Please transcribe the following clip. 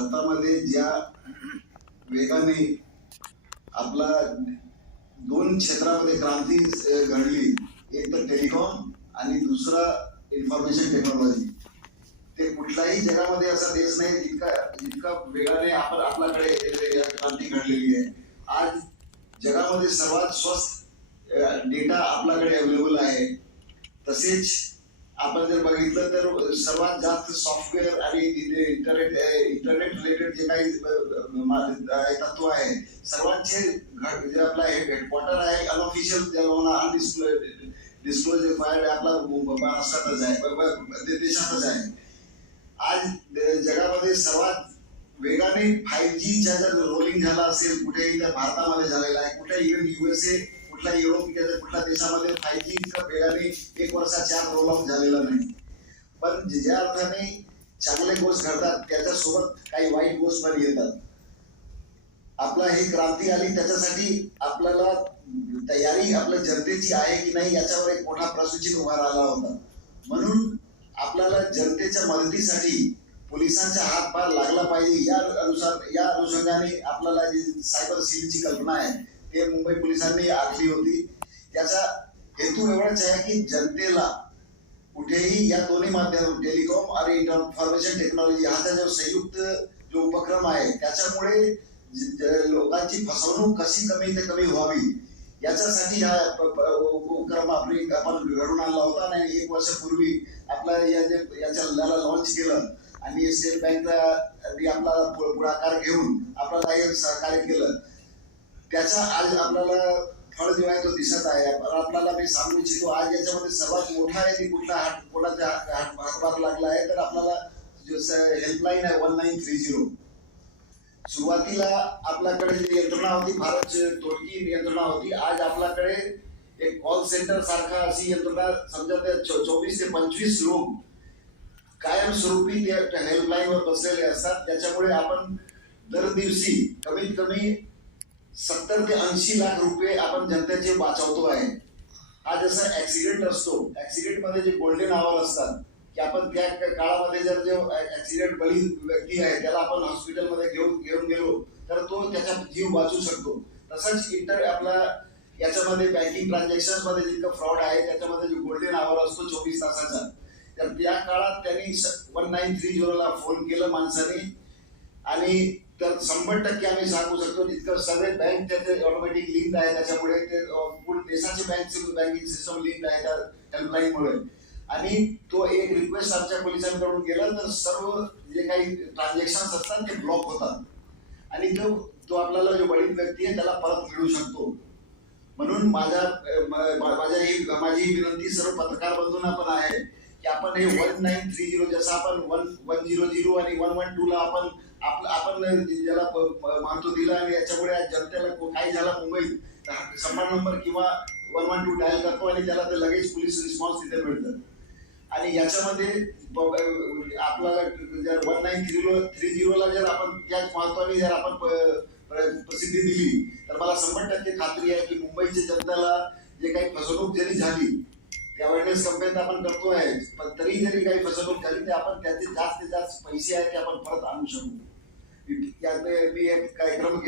भारतामध्ये ज्या वेगाने आपला दोन क्षेत्रामध्ये क्रांती घडली, एक तर टेलिकॉम आणि दुसरा इन्फॉर्मेशन टेक्नॉलॉजी. ते कुठलाही जगामध्ये असा देश नाही जितका वेगाने आपल्याकडे क्रांती घडलेली आहे. आज जगामध्ये सर्वात स्वस्त डेटा आपल्याकडे अवेलेबल आहे. तसेच आपण जर बघितलं तर सर्वात जास्त सॉफ्टवेअर आणि इंटरनेट रिलेटेड जे काही तत्व आहे, सर्वांचे जे आपला हेडक्वार्टर आहे अनऑफिशियल ज्याला डिस्क्लोजर आपला महाराष्ट्रातच आहे, देशातच आहे. आज जगामध्ये सर्वात वेगाने 5G चा जर रोलिंग झाला असेल कुठेही तर भारतामध्ये झालेला आहे. कुठे इव्हन USA, कुठला युरोप कुठल्या देशामध्ये 5G इतकं वेगाने एक वर्षाच्या आत रोल आउट झालेला नाही. पण ज्या अर्थाने चांगले गोष्ट घडतात त्याच्यासोबत काही वाईट गोष्ट पण येतात. आपला ही क्रांती आली त्याच्यासाठी आपल्याला तयारी आपल्या जनतेची आहे की नाही याच्यावर एक मोठा प्रश्नचिन्ह उभा राहिला होता. म्हणून आपल्याला जनतेच्या मदतीसाठी पोलिसांचा हातभार लागला पाहिजे. या अनुषंगाने आपल्याला जी सायबर सेलची कल्पना आहे ते मुंबई पोलिसांनी आखली होती. त्याचा हेतू एवढाच आहे की जनतेला कुठेही या दोन्ही माध्यम टेलिकॉम आणि इन्फॉर्मेशन टेक्नॉलॉजी हाचा जो संयुक्त जो उपक्रम आहे त्याच्यामुळे लोकांची फसवणूक कशी कमी ते कमी व्हावी याच्यासाठी हा उपक्रम आपण घडून आणला होता. आणि 1 वर्षापूर्वी आपला याला लॉन्च केलं आणि स्टेट बँकने आपला पुढाकार घेऊन आपल्याला हे सहकार्य केलं. त्याचा आज आपल्याला फळ जो आहे तो दिसत आहे. आपल्याला मी सांगू इच्छितो आज याच्यामध्ये सर्वात मोठा आहे की कोणाचा हातभार लागला आहे तर आपल्याला हेल्पलाईन आहे 1930. सुरुवातीला आपल्याकडे जी यंत्रणा होती फारच तोडकी यंत्रणा होती. आज आपल्याकडे एक कॉल सेंटर सारखा अशी यंत्रणा समजा 24 ते 25 लोक कायमस्वरूपी त्या हेल्पलाईनवर बसलेले असतात. त्याच्यामुळे आपण दर दिवशी कमीत कमी 70 ते 80 लाख रुपये आपण जनतेचे वाचवतो आहे. हा जसा ऍक्सिडेंट असतो, ऍक्सिडेंट मध्ये जे गोल्डन आवर असतात की आपण त्या काळामध्ये जर जो ऍक्सिडेंट बळी व्यक्ती आहे त्याला आपण हॉस्पिटलमध्ये घेऊन गेलो तर तो त्याचा जीव वाचू शकतो. तसंच आपला याच्यामध्ये बँकिंग ट्रान्झॅक्शन मध्ये जितकं फ्रॉड आहे त्याच्यामध्ये जो गोल्डन आवर असतो 24 तासाचा, तर त्या काळात त्यांनी 1930 ला फोन केलं माणसाने आणि तर 100% आम्ही सांगू शकतो जितकं सगळे बँक त्याचे ऑटोमॅटिक लिंक आहे. त्याच्यामुळे ते पूर्ण देशाचे बँकिंग सिस्टम लिंक आहे त्या हेल्पलाईनमुळे. आणि तो एक रिक्वेस्ट आमच्या पोलिसांकडून गेला तर सर्व जे काही ट्रान्झॅक्शन असतात ते ब्लॉक होतात आणि तो आपल्याला जो बळीत व्यक्ती आहे त्याला परत मिळू शकतो. म्हणून माझी विनंती सर्व पत्रकार बंधूंना पण आहे की आपण हे 1930 जसं आपण 100 आणि 112 ला आपण ज्याला महत्व दिलं आणि याच्यामुळे जनतेला काही झाला मुंबईत सन्मान नंबर किंवा 112 डायल करतो आणि त्याला ते लगेच पोलीस रिस्पॉन्स तिथे मिळतं. आणि याच्यामध्ये आपल्याला जर 1930 ला जर आपण त्याच महत्वाने जर आपण प्रसिद्धी दिली तर मला 100% खात्री आहे की मुंबईच्या जनतेला जे काही फसवणूक जरी झाली त्या अवेअरनेस कंपेन आपण करतो आहे, पण तरी जरी काही फसवणूक झाली तर आपण त्याचे जास्त पैसे आहेत ते आपण परत आणू शकू. यात मी एक कार्यक्रम